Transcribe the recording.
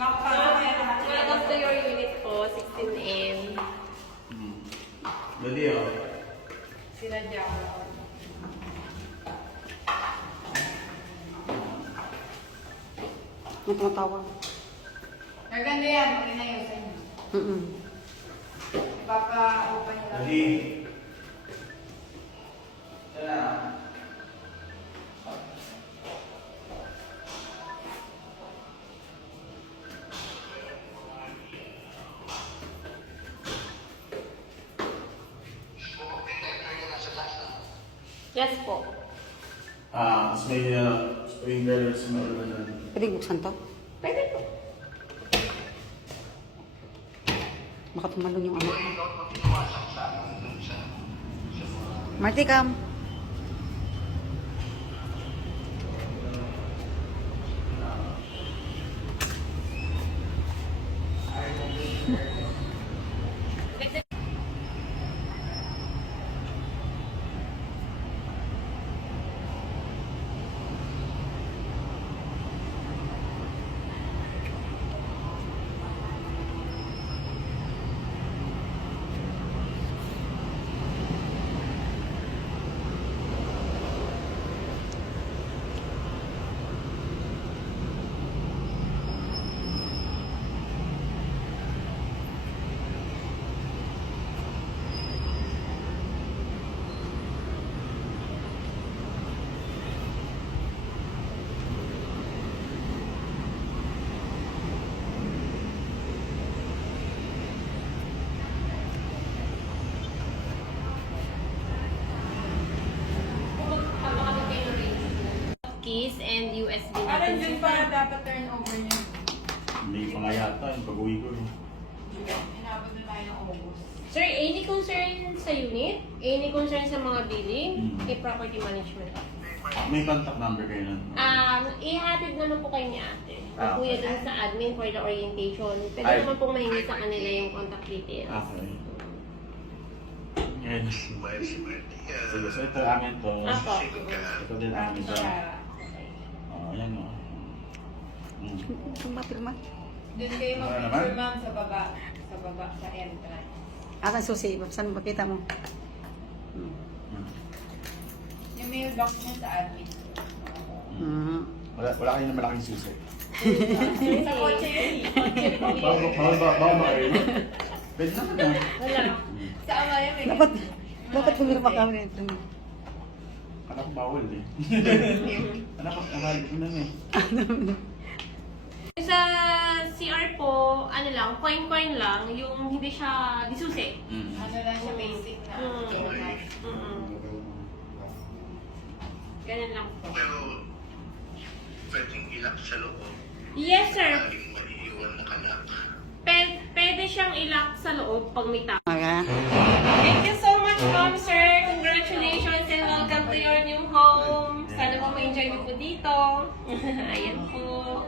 Welcome to your unit po, 16M. Dali oh. Sinadya ko lang. Ang tumatawag. Maganda yan, mag-inayusin niyo. Ipapa-open niyo lang. Dali. Tara. Yes po. Mas may sprinkler sa mga na. Pwede buksan to? Pwede po. Baka tumalon yung ano. Marty, come. Keys and USB Parang natin. dyan pala dapat turn over niyo. Hindi pa nga yata yung pag-uwi ko. Inabot na tayo ng August. Sir, any concern sa unit? Any concern sa mga billing? Property management. May contact number kayo nun? Ihatid naman po kayo ni ate. Ah, Kuya okay. dun sa admin for the orientation. Pwede Ay. naman pong mahingi sa kanila yung contact details. Okay. Yan. Sige, so ito amin to. Apo. Ito din amin to. Ayan o. Pirma, pirma. Doon kayo Wala mag-picture naman. ma'am sa baba. Sa baba, sa entrance. Asan susi? Saan makita mo? Yung mailbox niya sa admin. Wala kayo na malaking susi. Sa kotse yun. Baka makain. Pwede naman na. Wala. Sa Amaya may Dapat pumirma ka nito. Anak ko bawal eh. Anak ko, amalip ko na eh. Sa CR po, ano lang, coin-coin lang, yung hindi siya disusi. Ano lang siya basic na. Ganun lang po. Pero pwedeng ilak sa loob. Yes, sir. Aling maliiwan na kalak. Pwede siyang ilak sa loob pag may tao. Okay. Thank you so much, ma'am, sir. Congratulations and welcome to your new home. Sana po ma-enjoy niyo po dito. Ayan po.